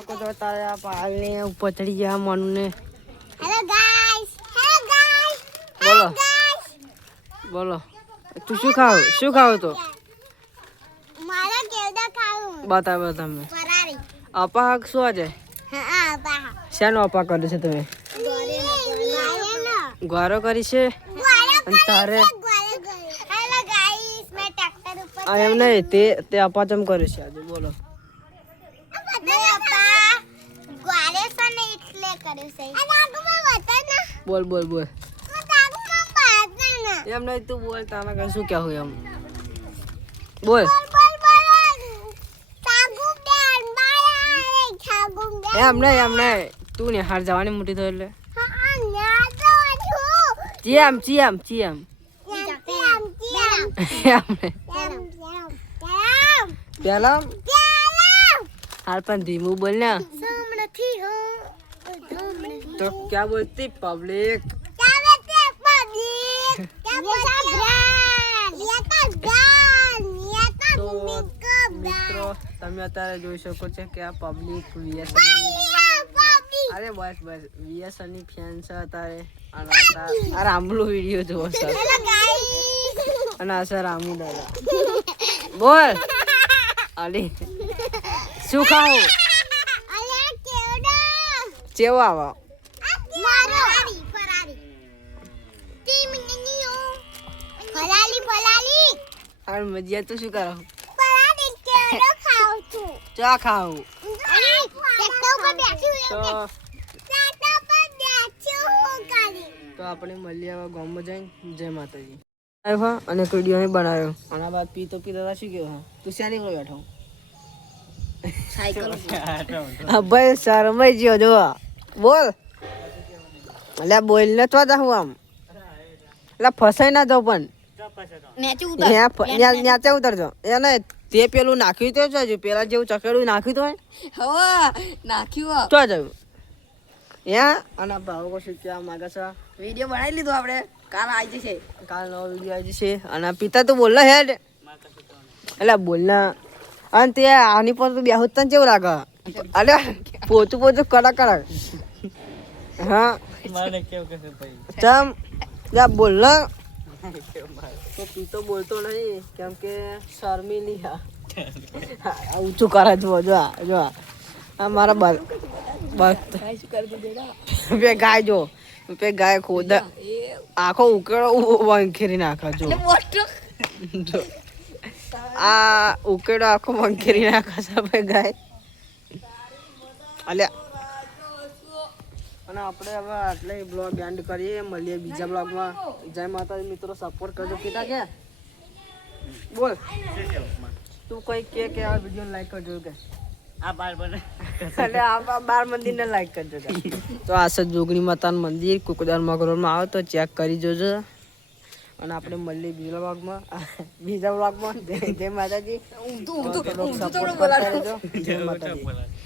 લોકો જો તારે આ પાલને ઉપર ચડી ગયા મનુને. હેલો ગાઈસ બોલો બોલો તું શું ખાવ તો મારા કેવડા ખાવું બતાવો તમે ફરારી અપા શું આજે હા બા શાનો અપા કરે છે તમે ગ્વારો કરી છે અને તારે હેલો ગાઈસ મે ટ્રેક્ટર ઉપર આ એમ નહીં તે અપા ચમ કરે છે આજે બોલો મે અપા ગ્વારે સને એટલે કર્યું છે અને આગમાં બતા ના બોલ તો આગમાં બતા ના એમ નહીં તું બોલ તારા કઈ શું કહેવું એમ બોલ એમ નહીં તું ને હાર જવાની મોટી થયો એટલે ચિયામ પેલા હાર પણ ધીમું બોલ ને તો ક્યાં બોલતી પબ્લિક મિત્રો તમે અત્યારે જોઈ શકો છો કે આ પબ્લિક અરે બસ વીએસએલ ની ફેન છે અત્યારે અને આ રામલો વિડીયો જોવો છે અને આ સર રામુ દાદા બોલ અલી શું ખાવું ચેવો આવો અને મજીયા તું શું કરો ચા ખાવું તો આપણે મળીએ હવે ગામમાં જઈને જય માતાજી આવ્યો અને એક વિડીયો બનાવ્યો આના બાદ પીતા શું કેવું તું શાની પર બેઠો ભાઈ શરમાઈ ગયો જો બોલ એટલે બોલ ને તો હું આમ એટલે ફસાઈ ના જાઉં પણ ન્યાચે ઉતરજો એને તે પેલું નાખ્યું તો જ પેલા જેવું ચકેડું નાખ્યું તો નાખ્યું તો જયું યા અને ભાવ કશું કહેવા માંગે છે વિડીયો બનાવી લીધો આપણે કાલ આવી જશે કાલ નવો વિડીયો આવી જશે અને પિતા તો બોલ હેડ એટલે બોલ ના અને તે આની પર તો બેહું તને કેવું લાગે અરે પોતું કડક હા ચમ જા બોલ ના તો પીતો બોલતો નહીં કેમ કે શર્મિલી ઊંચું કરે જો આ મારા બે ગાય જો બે ગાય ખોદ આખો ઉકેળો વંખેરી નાખે જો આ ઉકેળો આખો વંખેરી નાખે છે બે ગાય અલ્યા અને આપણે હવે આટલે બ્લોગ એન્ડ કરીએ મળીએ બીજા બ્લોગમાં જય માતાજી મિત્રો સપોર્ટ કરજો કીધા કે બોલ તું કઈ કે આ વિડીયો લાઈક કરજો કે આ બાર બને એટલે આ 12 મંદિરને લાઈક કરજો તો આ છે જોગણી માતાનું મંદિર કુકદાર મગરોમાં આવે તો ચેક કરી જોજો અને આપણે મળીએ બીજા બ્લોગમાં જય માતાજી સપોર્ટ કરતા રહેજો જય માતાજી